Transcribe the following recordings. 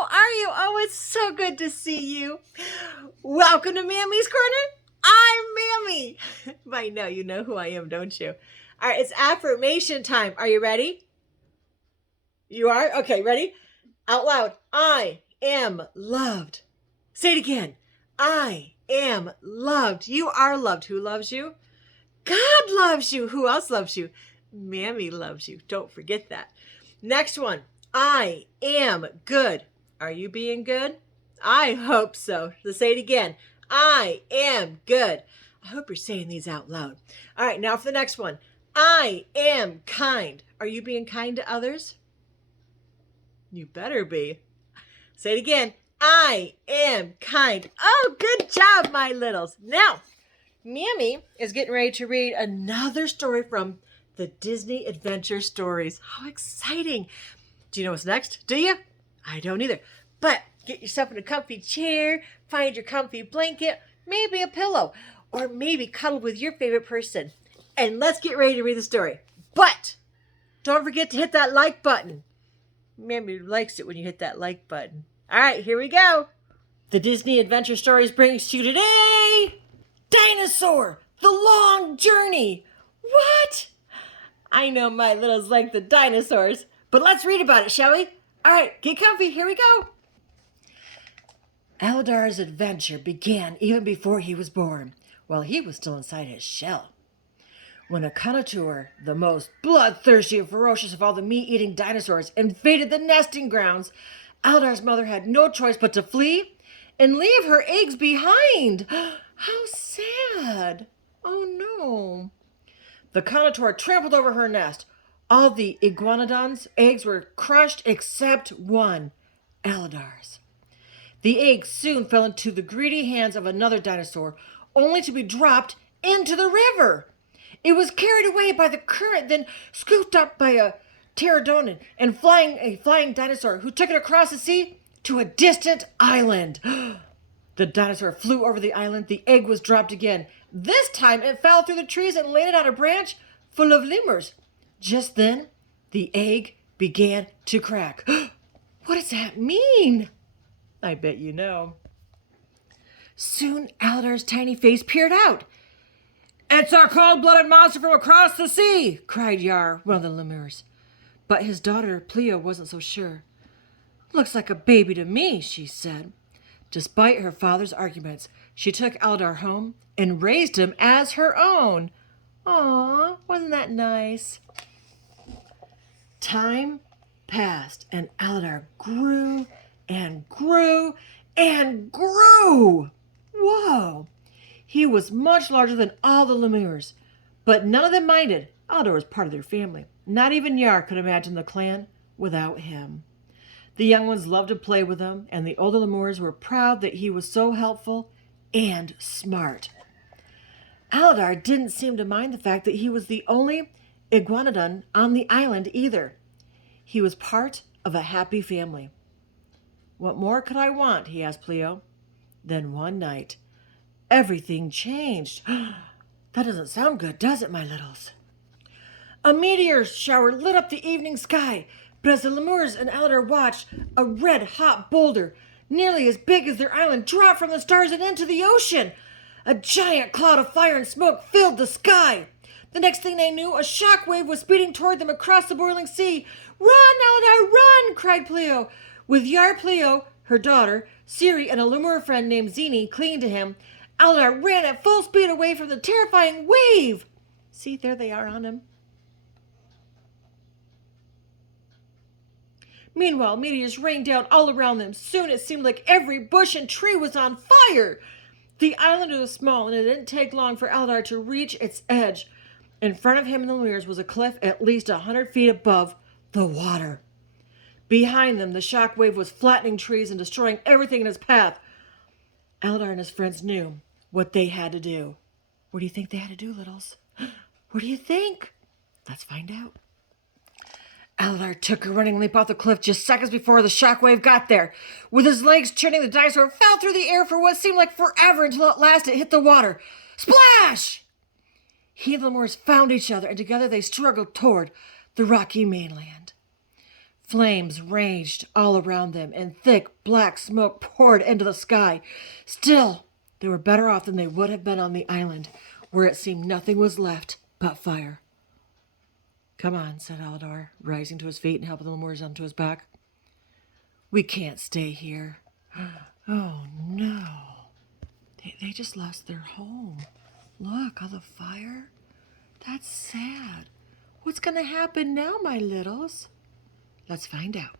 How are you? Oh, it's so good to see you. Welcome to Mammy's Corner. I'm Mammy. I know you know who I am, don't you? All right, it's affirmation time. Are you ready? You are? Okay, ready? Out loud. I am loved. Say it again. I am loved. You are loved. Who loves you? God loves you. Who else loves you? Mammy loves you. Don't forget that. Next one. I am good. Are you being good? I hope so. Let's say it again. I am good. I hope you're saying these out loud. All right, now for the next one. I am kind. Are you being kind to others? You better be. Say it again. I am kind. Oh, good job, my littles. Now, Mammy is getting ready to read another story from the Disney Adventure Stories. How exciting. Do you know what's next? Do you? I don't either. But get yourself in a comfy chair, find your comfy blanket, maybe a pillow, or maybe cuddle with your favorite person. And let's get ready to read the story. But don't forget to hit that like button. Mammy likes it when you hit that like button. All right, here we go. The Disney Adventure Stories brings to you today Dinosaur, the Long Journey. What? I know my littles like the dinosaurs, but let's read about it, shall we? All right, get comfy. Here we go. Aladar's adventure began even before he was born, while he was still inside his shell. When a connoisseur, the most bloodthirsty and ferocious of all the meat-eating dinosaurs, invaded the nesting grounds, Aladar's mother had no choice but to flee and leave her eggs behind. How sad. Oh, no. The connoisseur trampled over her nest. All the iguanodon's eggs were crushed except one, Aladar's. The egg soon fell into the greedy hands of another dinosaur, only to be dropped into the river. It was carried away by the current, then scooped up by a pterodon and a flying dinosaur who took it across the sea to a distant island. The dinosaur flew over the island. The egg was dropped again. This time it fell through the trees and landed on a branch full of lemurs. Just then, the egg began to crack. What does that mean? I bet you know. Soon Aladar's tiny face peered out. "It's a cold-blooded monster from across the sea!" cried Yar, one of the lemurs. But his daughter, Pleo, wasn't so sure. "Looks like a baby to me," she said. Despite her father's arguments, she took Aladar home and raised him as her own. Aw, wasn't that nice? Time passed, and Aladar grew and grew and grew. Whoa! He was much larger than all the lemurs, but none of them minded. Aladar was part of their family. Not even Yar could imagine the clan without him. The young ones loved to play with him, and the older lemurs were proud that he was so helpful and smart. Aladar didn't seem to mind the fact that he was the only iguanodon on the island either. He was part of a happy family. "What more could I want?" he asked Pleo. Then one night, everything changed. That doesn't sound good, does it, my littles? A meteor shower lit up the evening sky, but as the lemurs and Aladar watched, a red-hot boulder, nearly as big as their island, dropped from the stars and into the ocean. A giant cloud of fire and smoke filled the sky. The next thing they knew, a shock wave was speeding toward them across the boiling sea. "Run, Aladar, run!" cried Pleo. With Yar, Pleo, her daughter, Siri, and a lemur friend named Zini clinging to him, Aladar ran at full speed away from the terrifying wave. See, there they are on him. Meanwhile, meteors rained down all around them. Soon it seemed like every bush and tree was on fire. The island was small, and it didn't take long for Aladar to reach its edge. In front of him and the lemurs was a cliff at least 100 feet above the water. Behind them, the shock wave was flattening trees and destroying everything in its path. Aladar and his friends knew what they had to do. What do you think they had to do, littles? What do you think? Let's find out. Aladar took a running leap off the cliff just seconds before the shockwave got there. With his legs churning, the dinosaur fell through the air for what seemed like forever until at last it hit the water. Splash! He and the lemurs found each other, and together they struggled toward the rocky mainland. Flames raged all around them, and thick black smoke poured into the sky. Still, they were better off than they would have been on the island, where it seemed nothing was left but fire. "Come on," said Aladar, rising to his feet and helping the Lemurs onto his back. "We can't stay here." "Oh, no. They just lost their home. Look, all the fire. That's sad. What's going to happen now, my littles?" "Let's find out."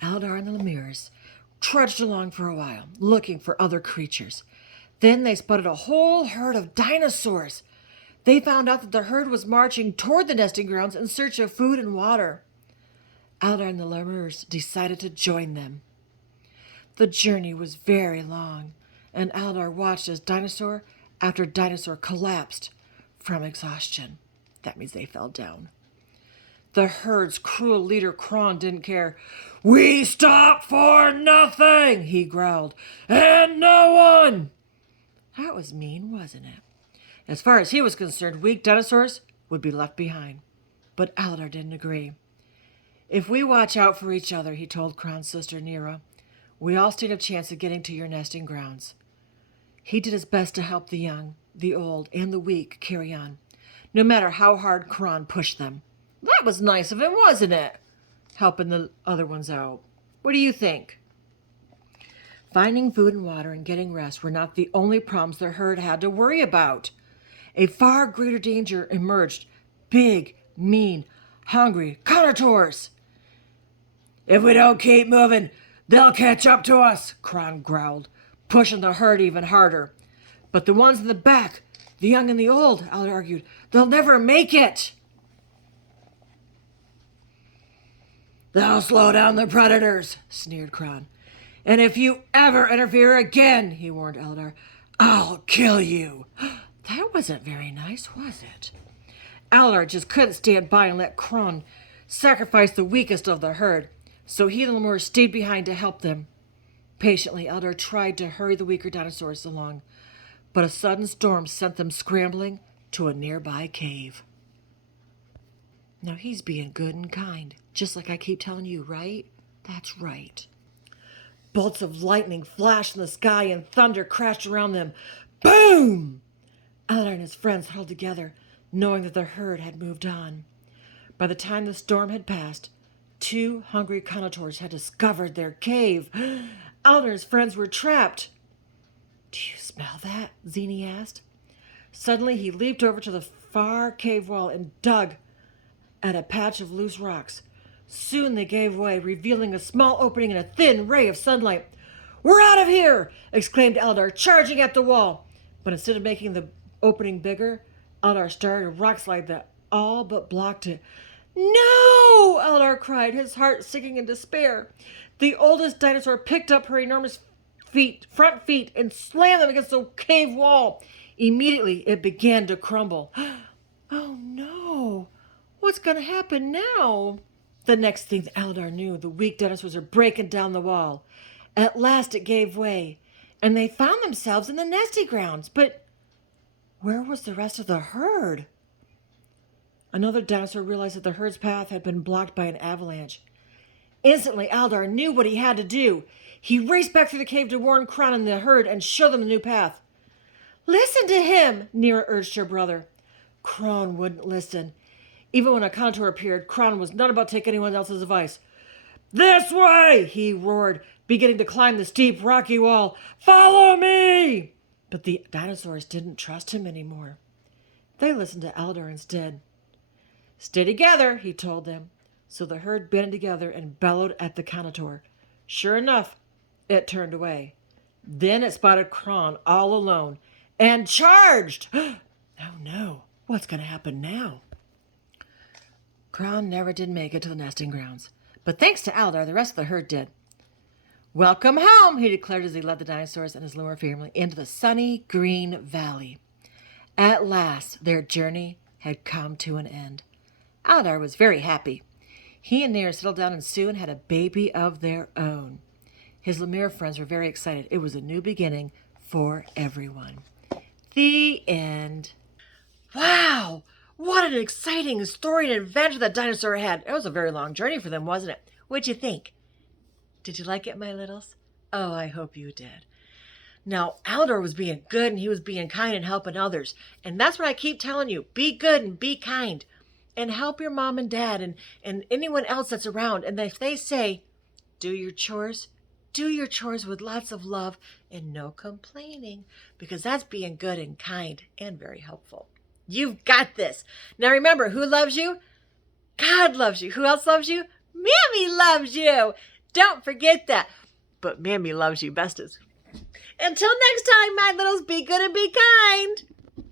Aladar and the Lemurs trudged along for a while, looking for other creatures. Then they spotted a whole herd of dinosaurs. They found out that the herd was marching toward the nesting grounds in search of food and water. Aladar and the Lemurs decided to join them. The journey was very long, and Aladar watched as dinosaur after dinosaur collapsed from exhaustion. That means they fell down. The herd's cruel leader, Kron, didn't care. "We stop for nothing," he growled, "and no one." That was mean, wasn't it? As far as he was concerned, weak dinosaurs would be left behind. But Aladar didn't agree. "If we watch out for each other," he told Kron's sister, Nera, "we all stand a chance of getting to your nesting grounds." He did his best to help the young, the old, and the weak carry on, no matter how hard Kron pushed them. That was nice of him, wasn't it? Helping the other ones out. What do you think? Finding food and water and getting rest were not the only problems the herd had to worry about. A far greater danger emerged. Big, mean, hungry carnivores. "If we don't keep moving, they'll catch up to us," Kron growled, pushing the herd even harder. "But the ones in the back, the young and the old," Aladar argued, "they'll never make it." "They'll slow down the predators," sneered Kron. "And if you ever interfere again," he warned Aladar, "I'll kill you." That wasn't very nice, was it? Aladar just couldn't stand by and let Kron sacrifice the weakest of the herd, so he and the Lemurs stayed behind to help them. Patiently, Aladar tried to hurry the weaker dinosaurs along, but a sudden storm sent them scrambling to a nearby cave. Now he's being good and kind, just like I keep telling you, right? That's right. Bolts of lightning flashed in the sky and thunder crashed around them. Boom! Aladar and his friends huddled together, knowing that the herd had moved on. By the time the storm had passed, 2 hungry carnivores had discovered their cave. Aladar and his friends were trapped. "Do you smell that?" Zini asked. Suddenly he leaped over to the far cave wall and dug at a patch of loose rocks. Soon they gave way, revealing a small opening and a thin ray of sunlight. "We're out of here!" exclaimed Aladar, charging at the wall. But instead of making the opening bigger, Aladar started a rock slide that all but blocked it. "No!" Aladar cried, his heart sinking in despair. The oldest dinosaur picked up her enormous front feet, and slammed them against the cave wall. Immediately, it began to crumble. "Oh no! What's going to happen now?" The next thing Aladar knew, the weak dinosaurs were breaking down the wall. At last it gave way, and they found themselves in the nesting grounds. But where was the rest of the herd? Another dinosaur realized that the herd's path had been blocked by an avalanche. Instantly, Aladar knew what he had to do. He raced back through the cave to warn Kron and the herd and show them the new path. "Listen to him," Nera urged her brother. Kron wouldn't listen. Even when a contour appeared, Kron was not about to take anyone else's advice. "This way!" he roared, beginning to climb the steep, rocky wall. "Follow me!" But the dinosaurs didn't trust him anymore. They listened to Aladar instead. "Stay together," he told them. So the herd banded together and bellowed at the contour. Sure enough, it turned away. Then it spotted Kron all alone and charged. Oh no, what's going to happen now? Kron never did make it to the nesting grounds, but thanks to Aladar, the rest of the herd did. "Welcome home," he declared as he led the dinosaurs and his lemur family into the sunny green valley. At last, their journey had come to an end. Aladar was very happy. He and Nera settled down and soon had a baby of their own. His lemur friends were very excited. It was a new beginning for everyone. The end. Wow! What an exciting story and adventure that Dinosaur had. It was a very long journey for them, wasn't it? What'd you think? Did you like it, my littles? Oh, I hope you did. Now, Aladar was being good and he was being kind and helping others. And that's what I keep telling you. Be good and be kind. And help your mom and dad and anyone else that's around. And if they say, do your chores with lots of love and no complaining. Because that's being good and kind and very helpful. You've got this. Now remember, who loves you? God loves you. Who else loves you? Mammy loves you. Don't forget that. But Mammy loves you bestest. Until next time, my littles, be good and be kind.